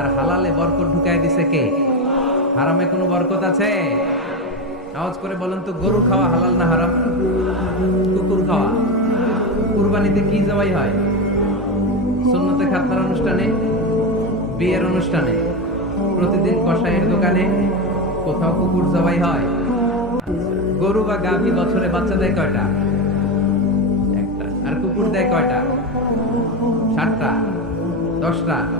আর হালালে বরকত ঢুকাই দিছে কে? হারামে কোনো বরকত আছে? আওয়াজ করে বলেন তো গরু খাওয়া হালাল না হারাম? কুকুর খাওয়া। কুরবানিতে কি জবাই হয়? সুন্নতে খাতনার অনুষ্ঠানে? বিয়ের অনুষ্ঠানে? প্রতিদিন কষাইয়ের দোকানে? কোথাও কুকুর জবাই হয়? গরু বা গাভী বছরে বাচ্চা দেয় কয়টা? একটা। আর কুকুর দেয় কয়টা? সাতটা। দশটা।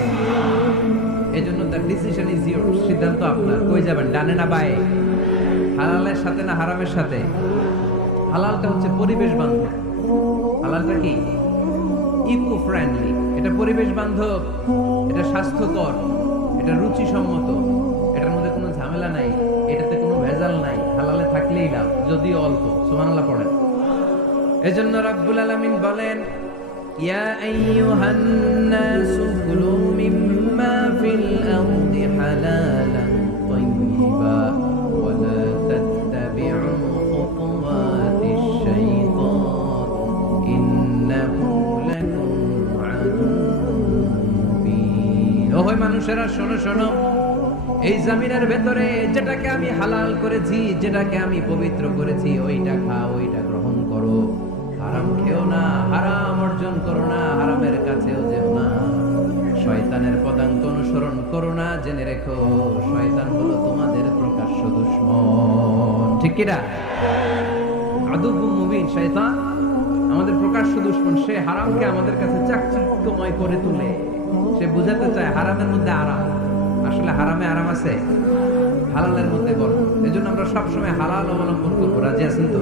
এই জন্য তার ডিসিশন ইজ ইউর সিদ্ধান্ত আপনার। কই যাবেন? ডানে না বায়ে? হালালের সাথে না হারামের সাথে? হালালটা হচ্ছে পরিবেশ বান্ধব। হালালটা কি? ইকো ফ্রেন্ডলি এটা পরিবেশ বান্ধব, এটা স্বাস্থ্যকর, এটা রুচিসম্মত। এটার মধ্যে কোনো ঝামেলা নাই। এটাতে কোনো ভেজাল নাই। হালালে থাকলেই লাভ, যদিও অল্প। সুবহানাল্লাহ পড়েন। এজন্য রাব্বুল আলামিন বলেন, ইয়া আইয়ুহান নাসু কুলু মিম্মা হালালান তাইয়্যিবা ওয়া লা তাত্তাবি'ু খুতুওয়াতিশ শাইতান ইন্নাহু লাকুম আদুউম মুবিন ওহে, মানুষেরা, শোনো শোনো। এই জামিনের ভেতরে যেটাকে আমি হালাল করেছি, যেটাকে আমি পবিত্র করেছি, ওইটা খাও, ওইটা গ্রহণ করো। হারাম খেও না, হারাম অর্জন করো না, হারামের কাছেও যেও শয়তানের পদাঙ্ক অনুসরণ করো না, জেনে রেখো, শয়তান হলো তোমাদের প্রকাশ্য দুশ্মন। ঠিক কিনা আদুবু মুবিন, শয়তান, আমাদের প্রকাশ্য দুশ্মন, সে হারামকে আমাদের কাছে চাকচিক্যময় করে তুলে। সে বুঝাতে চায় হারামের মধ্যে আরাম। আসলে হারামে আরাম আছে, হালালের মধ্যে বড় এই জন্য আমরা সবসময় হালাল অবলম্বন করব। রাজি আছেন তো?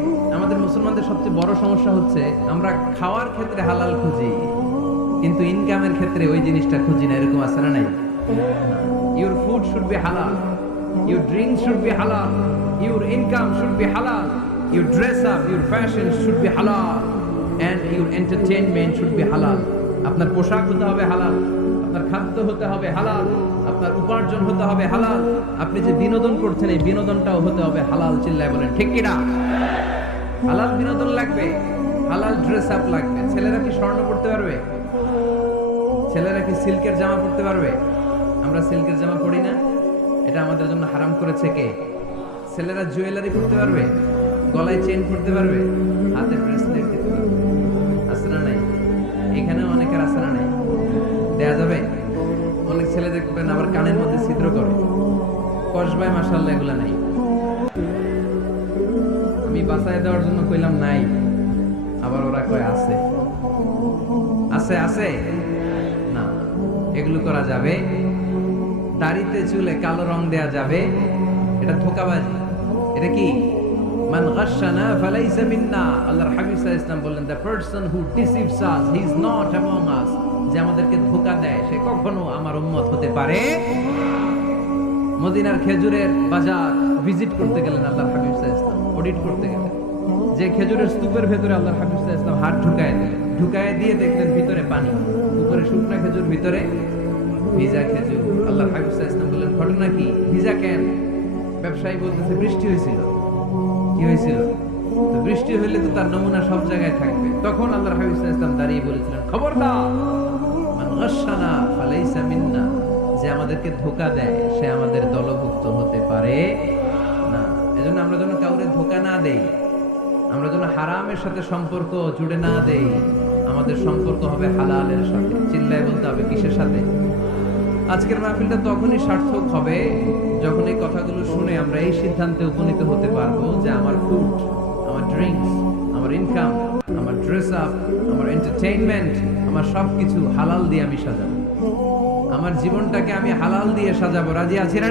মুসলমানদের সবচেয়ে বড় সমস্যা হচ্ছে, আমরা খাওয়ার ক্ষেত্রে হালাল খুঁজি, কিন্তু ইনকামের ক্ষেত্রে ওই জিনিসটা খুঁজি না, এরকম আছে না নাই? Your food should be halal your drink should be halal your income should be halal your dress up your fashion should be halal and your entertainment should be halal আপনার পোশাক হতে হবে হালাল, আপনার খাদ্য হতে হবে হালাল, আপনার উপার্জন হতে হবে হালাল, আপনি যে বিনোদন করছেন, এই বিনোদনটাও হতে হবে হালাল, চিল্লায় বলেন, ঠিক কিনা? হালাল বিনোদন লাগবে, হালাল ড্রেস আপ লাগবে। ছেলেরা কি স্বর্ণ পড়তে পারবে? ছেলেরা কি সিল্কের জামা পড়তে পারবে? আমরা সিল্কের জামা পরি না। এটা আমাদের জন্য হারাম করেছে কে? ছেলেরা জুয়েলারি পরতে পারবে? গলায় চেন পরতে পারবে? হাতে ব্রেসলেট দিতে পারবে। আছে না নাই? এখানে অনেকের আছে না নাই? দেয়া যাবে? অনেক ছেলে দেখবেন আবার কানের মধ্যে ছিদ্র করে। কসবায় মাসাল্লাহ এগুলা নাই। বাসায় দেওয়ার জন্য কইলাম, নাই। আবার ওরা কয়, আছে। আছে আছে? না। এগুলো করা যাবে? দাড়িতে চুলে কালো রং দেয়া যাবে। এটা ধোকাবাজি। এটা কি? মান গাশানা ফালাইসা মিন্না। আল্লাহর হাবিব সাল্লাল্লাহু আলাইহি the person who deceives us he is not among us যে আমাদেরকে ধোকা দেয়, সে কখনো আমার উম্মত হতে পারে? মদিনার খেজুরের বাজার ভিজিট করতে গেলেন আল্লাহর হাবিব সাল্লাল্লাহু অডিট করতে গেলেন যে খেজুরের স্তূপের ভেতরে সাল্লাল্লাহু আলাইহি ওয়াসাল্লাম হাত ঢুকায় দিলেন ঢুকায় দিয়ে দেখলেন ভিতরে পানি। উপরে শুকনা খেজুর, ভিতরে ভিজা খেজুর। সাল্লাল্লাহু আলাইহি ওয়াসাল্লাম বললেন, ঘটনা কি? ভিজা কেন? ব্যবসায়ী বলতেছে, বৃষ্টি হয়েছিল। কি হয়েছিল? তো বৃষ্টি হইলে তো তার নমুনা সব জায়গায় থাকবে। তখন সাল্লাল্লাহু আলাইহি ওয়াসাল্লাম দাঁড়িয়ে বলেছিলেন ফালাইসা মিন্না। যে আমাদেরকে ধোকা দেয়, সে আমাদের দলভুক্ত হতে পারে। এজন্য আমরা যেন কাউরে ধোকা না দেই। আমরা যেন হারামের সাথে সম্পর্ক জুড়ে না দেই। আমাদের সম্পর্ক হবে হালালের সাথে। চিল্লায় বলতে হবে কিসের সাথে? আজকের মাহফিলটা তখনই সার্থক হবে যখন এই কথাগুলো শুনে আমরা এই সিদ্ধান্তে উপনীত হতে পারব যে আমার ফুড আমার ড্রিঙ্কস আমার ইনকাম আমার ড্রেস আপ আমার এন্টারটেইনমেন্ট আমার সবকিছু হালাল দিয়ে আমি সাজাবো। আমার জীবনটাকে আমি হালাল দিয়ে সাজাবো। রাজি আছি না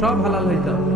সব হালাল হইতে হবে।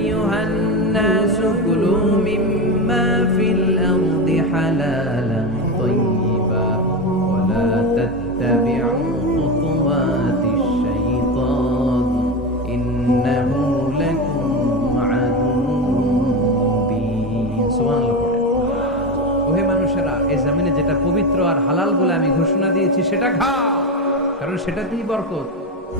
আইয়ুহান নাসু কুলু মিম্মা ফিল আরদি হালালান তাইয়্যিবা ওয়া লা তাত্তাবি'ু খুতুওয়াতিশ শাইতান ইন্নাহু লাকুম আদুউম মুবিন ওহে মানুষেরা এই জমিনে যেটা পবিত্র আর হালাল বলে আমি ঘোষণা দিয়েছি, সেটা খাও। কারণ সেটাতেই বরকত।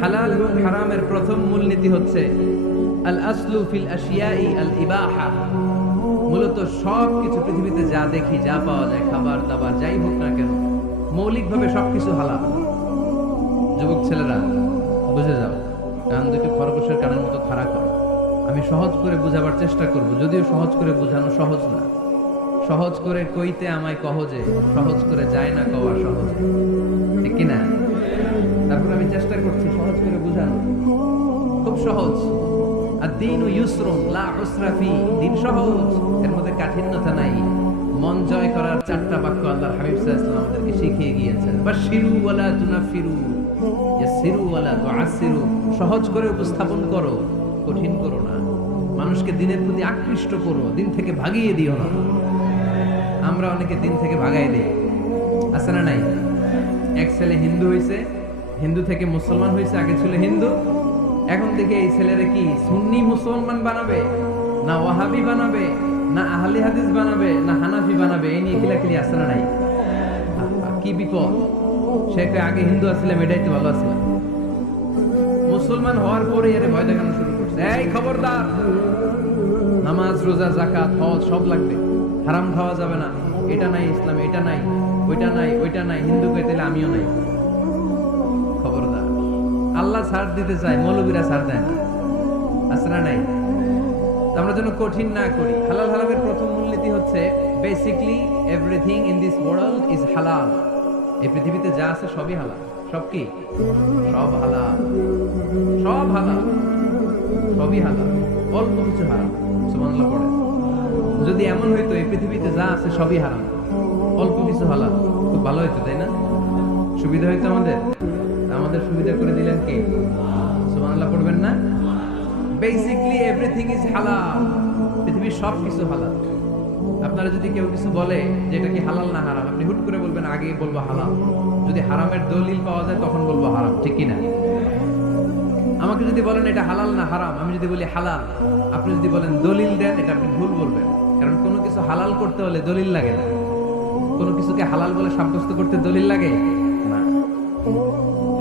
হালাল এবং হারামের প্রথম মূলনীতি হচ্ছে আল আসলু ফিল আশিয়াই আল ইবাহা। মূলত সব কিছু পৃথিবীতে যা দেখি, যা পাওয়া যায়, খাবার দাবার, যাই হোক না কেন, মৌলিকভাবে সবকিছু হালাল। যুবক ছেলেরা, বুঝে যাও, কান দুটো খরগোশের কানের মতো খাড়া করো। আমি সহজ করে বোঝাবার চেষ্টা করব, যদিও সহজ করে বোঝানো সহজ না। সহজ করে কইতে আমায় কহ যে, সহজ করে যায় না কওয়া সহজ। ঠিক কিনা? তারপর আমি চেষ্টা করছি সহজ করে বোঝানো খুব সহজ। আর দিন ও ইউসরুন লা উসরাফি দিন সহজ। এর মধ্যে কাঠিন্যতা নাই। মন জয় করার চারটা বাক্য আল্লাহ হাবিব সাল্লাল্লাহু আমাদেরকে শিখিয়ে গিয়েছেন। বাশিরু ওয়ালা তুনাফিরু ইয়াসিরু ওয়ালা তুআসিরু সহজ করে উপস্থাপন করো, কঠিন করো না। মানুষকে দিনের প্রতি আকৃষ্ট করো, দিন থেকে ভাগিয়ে দিও না। আমরা অনেকে দিন থেকে ভাগাই দিই। আছে না নাই? এক ছেলে হিন্দু হয়েছে হিন্দু থেকে মুসলমান হয়েছে, আগে ছিল হিন্দু। এখন দেখে এই ছেলেরা কি সুন্নি মুসলমান বানাবে, না ওয়াহাবি বানাবে, না আহলি হাদিস বানাবে, না হানাফি বানাবে? এই নিয়ে খিলাখিলি না নাই? কি বিপদ। সে আগে হিন্দু আসছিলাম এটাই তো ভালো আসছিলাম মুসলমান হওয়ার পরে এর ভয় দেখানো শুরু করছে। এই খবরদার, নামাজ, রোজা জাকাত হজ সব লাগবে। হারাম খাওয়া যাবে না। এটা নাই ইসলাম, এটা নাই, ওইটা নাই ওইটা নাই। হিন্দু কে তাহলে আমিও নাই। আল্লাহ ছাড় দিতে চায়, মৌলবীরা ছাড় দেয় না। না নাই? আমরা যেন কঠিন না করি। হালাল হারামের প্রথম মূলনীতি হচ্ছে basically everything in this world is halal এই পৃথিবীতে যা আছে সবই হালাল। সব কি? সব হালাল। সব হালাল। সবই হালাল। অল্প কিছু হারাম, সুবহানাল্লাহ পড়ে। যদি এমন হইতো, এই পৃথিবীতে যা আছে সবই হারাম। অল্প কিছু হালাল। খুব ভালো হইতো, তাই না? সুবিধা হইতো আমাদের? আমাদের সুবিধা করে দিলেন কে? সুবহানাল্লাহ পড়বেন না? বেসিকলি এভরিথিং ইজ হালাল পৃথিবীর সব কিছু হালাল আপনারা যদি কেউ কিছু বলে যে এটা কি হালাল না হারাম, আপনি হুট করে বলবেন আগে বলব হালাল। যদি হারামের দলিল পাওয়া যায়, তখন বলব হারাম, ঠিক কি না আমাকে যদি বলেন এটা হালাল না হারাম, আমি যদি বলি হালাল, আপনি যদি বলেন দলিল দেন, এটা আপনি ভুল বলবেন। কারণ কোনো কিছু হালাল করতে হলে দলিল লাগে না। কোনো কিছুকে হালাল বলে সাব্যস্ত করতে দলিল লাগে? না।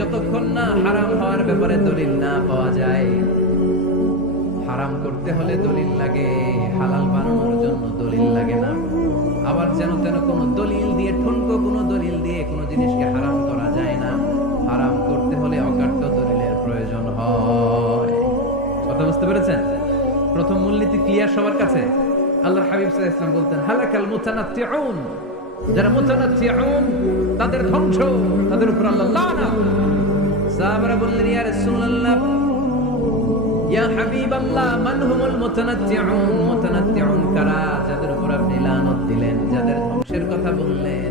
যতক্ষণ না হারাম হওয়ার ব্যাপারে দলিল না পাওয়া যায়, হারাম করতে হলে দলিল লাগে, হালাল বানানোর জন্য দলিল লাগে না। আবার যেন তেন কোনো দলিল দিয়ে, ঠুনকো কোনো দলিল দিয়ে কোনো জিনিসকে হারাম করা যায় না। হারাম করতে হলে অকাট্য দলিলের প্রয়োজন হয়। কথা বুঝতে পেরেছেন? প্রথম মূলনীতি ক্লিয়ার সবার কাছে। আল্লাহ হাবিব আলাইহি ওয়াসাল্লাম বলতেন, হালাকাল মুতানাত্তিউন। যারা মুতানাত্তিউন তাদের ধ্বংস, তাদের উপর আল্লাহ লানাত। সাহাবারা বললেন, ইয়া রাসূলুল্লাহ, ইয়া হাবিবাল্লাহ, মান হুমুল মুতানাত্তিউন মুতানাত্তিউন কারা? যাদের উপর আপনি লানত দিলেন, যাদের ধ্বংসের কথা বললেন।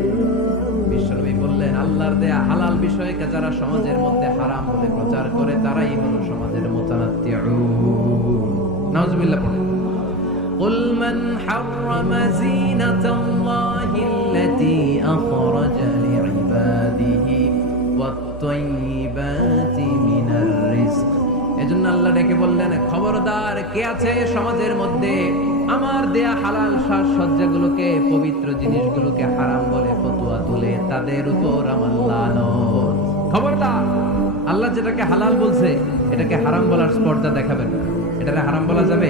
বিশ্বনবী বললেন, আল্লাহর দেয়া হালাল বিষয়কে যারা সমাজের মধ্যে হারাম বলে প্রচার করে, তারাই হলো সমাজের মুতানাত্তিউন নাউজুবিল্লাহ পড়ুন। قل من حرم زينة الله التي أخرج لعباده والطيبات من الرزق এজন্য আল্লাহ ডেকে বললেন খবরদার কে আছে সমাজের মধ্যে আমার দেয়া হালাল সাজসজ্জাগুলোকে পবিত্র জিনিসগুলোকে হারাম বলে ফতুয়া তুলে তাদের উপর আমার লানত খবরদার আল্লাহ যেটাকে হালাল বলছে এটাকে হারাম বলার স্পর্ধা দেখাবেন না এটাকে হারাম বলা যাবে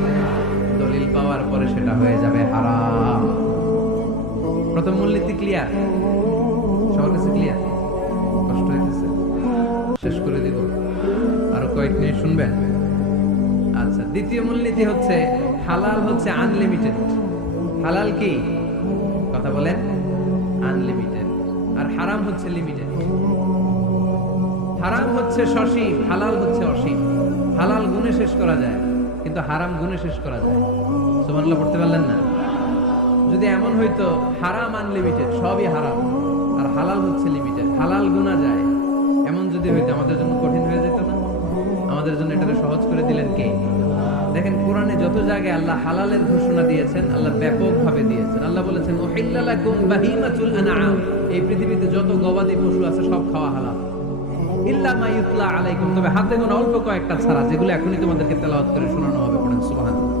দলিল পরে সেটা হয়ে যাবে হারাম। প্রথম মূলনীতি ক্লিয়ার সবার কাছে ক্লিয়ার কষ্ট হইতেছে। শেষ করে দিব। আরও কয়েক মিনিট শুনবেন? আচ্ছা দ্বিতীয় মূলনীতি হচ্ছে হালাল হচ্ছে আনলিমিটেড হালাল কি? কথা বলেন। আনলিমিটেড আর হারাম হচ্ছে লিমিটেড হারাম হচ্ছে সসীম, হালাল হচ্ছে অসীম। হালাল গুণে শেষ করা যায়, কিন্তু হারাম গুণে শেষ করা যায়। সুবহানাল্লাহ পড়তে পারলেন না। যদি এমন হইতো, হারাম আনলিমিটেড সবই হারাম। আর হালাল হচ্ছে লিমিটেড হালাল গুণা যায়। এমন যদি হইতো, আমাদের জন্য কঠিন হয়ে যেত না। আমাদের জন্য এটাকে সহজ করে দিলেন কে? দেখেন, কোরআনে যত জায়গায় আল্লাহ হালালের ঘোষণা দিয়েছেন, আল্লাহ ব্যাপকভাবে দিয়েছেন। আল্লাহ বলেছেন ওহিল্লালাকুম এই পৃথিবীতে যত গবাদি পশু আছে, সব খাওয়া হালাল। ইল্লা তবে হাতে গোনা অল্প কয়েকটা ছাড়া, যেগুলো এখনই তোমাদেরকে তেলাওয়াত করে শোনানো হবে, পড়েন সুবহানাল্লাহ।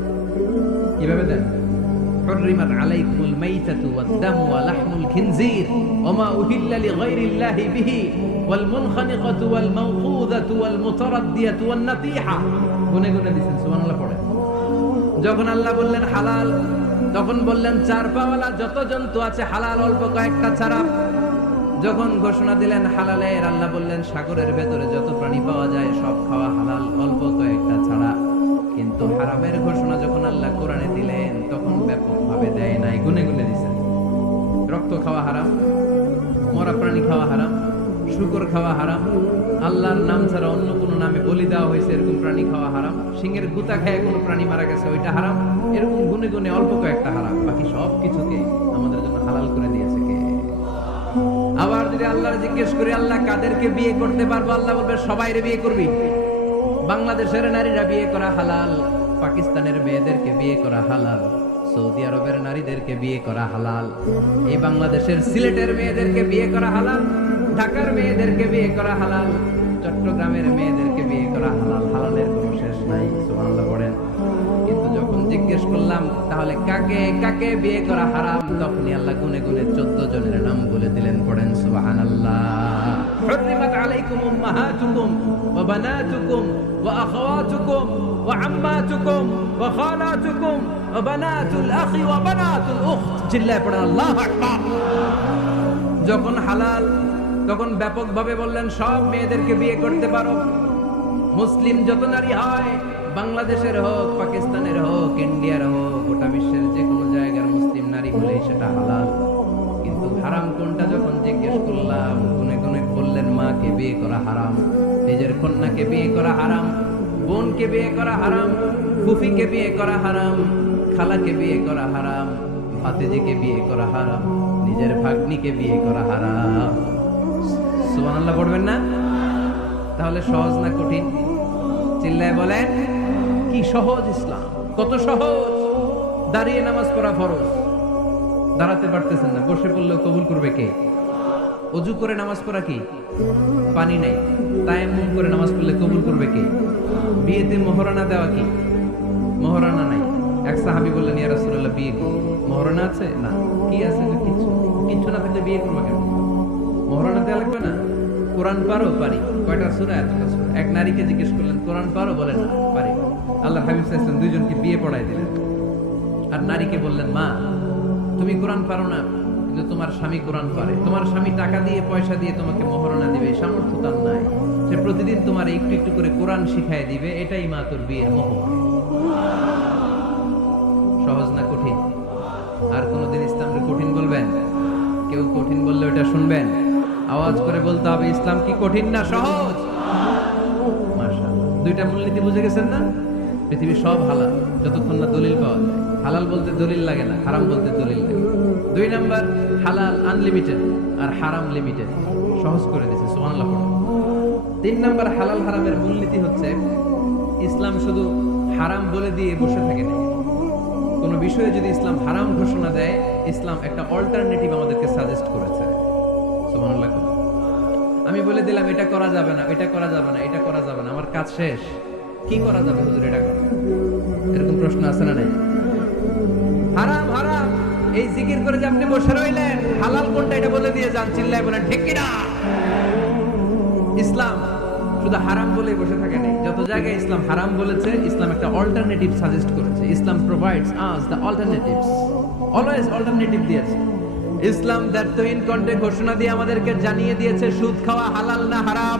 কিভাবে দেন حرمت عليكم الميتة والدم ولحم الخنزير وما أهل لغير الله به والمنخنقة والموقوذة والمتردية والنطيحة গুনে গুনে দিছেন সুবহানাল্লাহ পড়ে যখন আল্লাহ বললেন হালাল তখন বললেন চার পাওয়ালা যত জন্তু আছে হালাল অল্প কয়েকটা ছাড়া যখন ঘোষণা দিলেন হালালের আল্লাহ বললেন সাগরের ভেতরে যত প্রাণী পাওয়া যায় সব খাওয়া হালাল অল্প কয়েকটা ছাড়া কিন্তু হারামের ঘোষণা যখন আল্লাহ কোরআনে দিলেন, তখন ব্যাপকভাবে দেয় নাই, গুনে গুনে দিছেন রক্ত খাওয়া হারাম, মরা প্রাণী খাওয়া হারাম, শুকর খাওয়া হারাম, আল্লাহর নাম ছাড়া অন্য কোনো নামে বলি দেওয়া হয়েছে, এরকম প্রাণী খাওয়া হারাম সিংহের গুতা খেয়ে কোনো প্রাণী মারা গেছে, ওইটা হারাম, এরকম গুনে গুনে অল্প কয়েকটা হারাম, বাকি সব কিছুকে আমাদের জন্য হালাল করে দিয়েছে কে? আবার যদি আল্লাহর জিজ্ঞেস করি, আল্লাহ, কাদেরকে বিয়ে করতে পারব? আল্লাহ বলবে, সবাইরে বিয়ে করবি। বাংলাদেশের নারীরা বিয়ে করা হালাল, পাকিস্তানের মেয়েদেরকে বিয়ে করা হালাল, সৌদি আরবের নারীদেরকে বিয়ে করা হালাল, এই বাংলাদেশের সিলেটের মেয়েদেরকে বিয়ে করা হালাল, ঢাকার মেয়েদেরকে বিয়ে করা হালাল, চট্টগ্রামের মেয়েদেরকে বিয়ে করা হালাল, হালালের কোনো শেষ নাই, সুবহানাল্লাহ পড়েন। কিন্তু যখন জিজ্ঞেস করলাম, তাহলে কাকে কাকে বিয়ে করা হারাম? তখনই আল্লাহ গুনে গুনে চোদ্দ জনের নাম বলে দিলেন, পড়েন সুবহানাল্লাহ। حرمت عليكم أمهاتكم وبناتكم وأخواتكم وعماتكم وخالاتكم وبنات الأخ وبنات الأخت চিল্লায় পড়েন আল্লাহ আকবার যখন হালাল তখন ব্যাপকভাবে বললেন সব মেয়েদেরকে বিয়ে করতে পারো মুসলিম যত নারী হয় বাংলাদেশের হোক পাকিস্তানের হোক ইন্ডিয়ার হোক গোটা বিশ্বের যে কোনো জায়গার মুসলিম নারী হলেই সেটা হালাল কিন্তু হারাম কোনটা যখন জিজ্ঞেস করলাম গুনে গুনে বললেন মাকে বিয়ে করা হারাম, নিজের কন্যাকে বিয়ে করা হারাম, বোনকে বিয়ে করা হারাম, ফুফিকে বিয়ে করা হারাম, খালাকে বিয়ে করা হারাম, ভাতিজিকে বিয়ে করা হারাম, নিজের ভাগ্নিকে বিয়ে করা হারাম। সুবহানাল্লাহ, পড়বেন না? তাহলে সহজ না কঠিন? চিল্লায় বলেন, কি সহজ ইসলাম? কত সহজ? দাঁড়িয়ে নামাজ পড়া ফরজ। দাঁড়াতে পারতেছেন না, বসে পড়লেও কবুল করবে কে? অজু করে নামাজ পড়া কি? পানি নাই। তাই তায়াম্মুম করে নামাজ পড়লে কবুল করবে কে? বিয়েতে মহরানা দেওয়া কি? মহরানা নাই। এক সাহাবি বললেন, ইয়া রাসূলুল্লাহ, বিয়ে করব মহরানা আছে? না। কি আছে কিছু? কিছু না থাকলে বিয়ে করব কেন? মহরানা দেওয়া লাগবে না? কোরআন পারো? পারি। কয়টা সূরা? সূরা। এক নারীকে জিজ্ঞেস করলেন, কোরআন পারো? বলে না, পারি। আল্লাহ হাবিব সাল্লাল্লাহু দুইজনকে বিয়ে পড়াই দিলেন। আর নারীকে বললেন, মা, তুমি কোরআন পারো না। কিন্তু তোমার স্বামী কোরআন পারে। তোমার স্বামী টাকা দিয়ে, পয়সা দিয়ে তোমাকে মহারণা দিবে সামর্থ্য তার নাই। সে প্রতিদিন তোমার একটু একটু করে কোরআন শিখাই দিবে, এটাই মা তোর বিয়ের মোহ সহজ না কঠিন? আর কোনোদিন ইসলামকে কঠিন বলবেন? কেউ কঠিন বললে ওটা শুনবেন? আওয়াজ করে বলতে হবে, ইসলাম কি কঠিন না সহজ? দুইটা মূলনীতি বুঝে গেছেন না? পৃথিবীর সব হালাল, যতক্ষণ না দলিল পাওয়া যায়। হালাল বলতে দলিল লাগে না, হারাম বলতে দলিল লাগে। দুই নাম্বার, হালাল আনলিমিটেড আর হারাম লিমিটেড সহজ করে দিয়েছে, সুবহানাল্লাহ পড়ো। তিন নাম্বার, হালাল হারামের মূলনীতি হচ্ছে, ইসলাম শুধু হারাম বলে দিয়ে বসে থাকে না। কোনো বিষয়ে যদি ইসলাম হারাম ঘোষণা দেয়, ইসলাম একটা অল্টারনেটিভ আমাদেরকে সাজেস্ট করেছে। আমি বলে দিলাম, এটা করা যাবে না, এটা করা যাবে না, এটা করা যাবে না, আমার কাজ শেষ। কি করা যাবে হুজুর এটা এরকম প্রশ্ন আছে না নাই? হারাম হারাম। এই জিকির করে যে আপনি বসে রইলেন, হালাল কোনটা এটা বলে দিয়ে যান, চিল্লায় বলেন, ঠিক কিনা? ইসলাম শুধু হারাম বলেই বসে থাকে নাই। যত জায়গায় ইসলাম হারাম বলেছে, ইসলাম একটা অল্টারনেটিভ সাজেস্ট করেছে। Islam provides us the alternatives always alternative দিয়েছে। ইসলাম দ্ব্যর্থহীন কণ্ঠে ঘোষণা দিয়ে আমাদেরকে জানিয়ে দিয়েছে, সুদ খাওয়া হালাল না হারাম।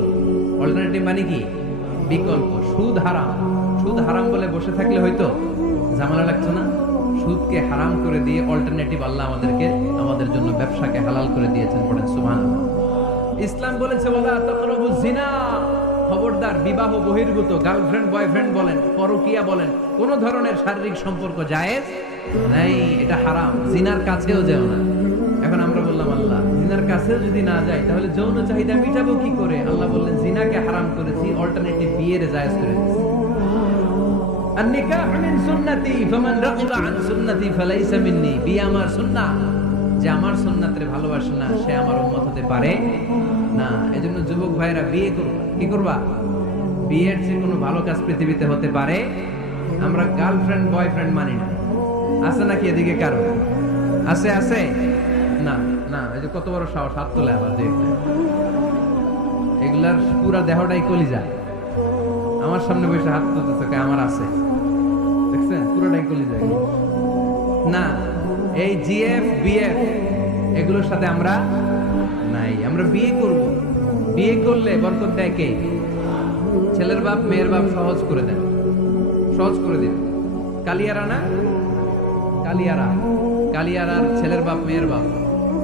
অল্টারনেটিভ মানে কি? বিকল্প। সুদ হারাম। সুদ হারাম বলে বসে থাকলে হয়তো ঝামেলা লাগছে না। সুদকে হারাম করে দিয়ে অল্টারনেটিভ আল্লাহ আমাদেরকে, আমাদের জন্য ব্যবসাকে হালাল করে দিয়েছেন পড়েন সুমান ইসলাম বলেছে জিনা খবরদার, বিবাহ বহির্ভূত গার্লফ্রেন্ড বয়ফ্রেন্ড বলেন, পরকিয়া বলেন, কোন ধরনের শারীরিক সম্পর্ক জায়েজ নাই। এটা হারাম। জিনার কাছেও যেও না। জিনার কাছেও যদি না যাই তাহলে যৌন চাহিদা মিটাবো কি করে? আল্লাহ বললেন, জিনাকে হারাম করেছি অল্টারনেটিভ বিয়ের জায়েজ করে যুবক ভাইরা বিয়ে কি করবা? বিয়ের যে কোনো ভালো কাজ পৃথিবীতে হতে পারে, আমরা গার্লফ্রেন্ড বয়ফ্রেন্ড মানি না। আছে নাকি এদিকে কারও? আছে আছে? না। না, এই যে কত বড় সাহস, হাত তোলে আবার এগুলার পুরা দেহটাই কলিজা। আমার সামনে বসে হাত তুলতেছে আমার আছে। দেখছেন? পুরোটাই কলিজা এগুলো। না, এই জিএফ, বিএফ, এগুলোর সাথে আমরা নাই। আমরা বিয়ে করব। বিয়ে করলে বরকত দেয় কে? ছেলের বাপ, মেয়ের বাপ সহজ করে দেন। সহজ করে দিন। কালিয়ারা না? কালিয়ারা। কালিয়ারার ছেলের বাপ, মেয়ের বাপ।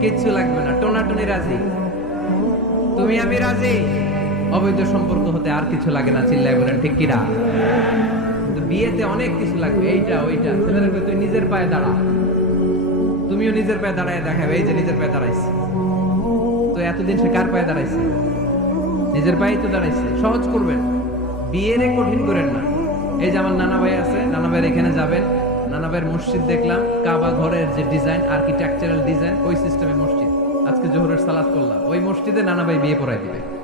কিচ্ছু লাগবে না। টোনাটুনি রাজি? তুমি আমি রাজি? অবৈধ সম্পর্ক হতে আর কিছু লাগে না চিল্লাই বলেন, ঠিক কিনা? বিয়েতে অনেক কিছু লাগবে, এইটা, ওইটা। ছেলেরা তুই নিজের পায়ে দাঁড়া। তুমিও নিজের পায়ে দাঁড়ায় দেখাবে, এই যে নিজের পায়ে দাঁড়াইছে। তো এতদিন সে কার পায়ে দাঁড়াইছে? নিজের পায়েই তো দাঁড়াইছে। সহজ করবেন। বিয়েরে কঠিন করেন না। এই যে আমার নানা ভাই আছে, নানা ভাইয়ের এখানে যাবেন। নানা ভাইয়ের মসজিদ দেখলাম, কাবা ঘরের যে ডিজাইন আর্কিটেকচারাল ডিজাইন ওই সিস্টেমে মসজিদ। আজকে জোহরের সালাদ করলাম। ওই মসজিদে নানা ভাই বিয়ে পড়াই দিবে।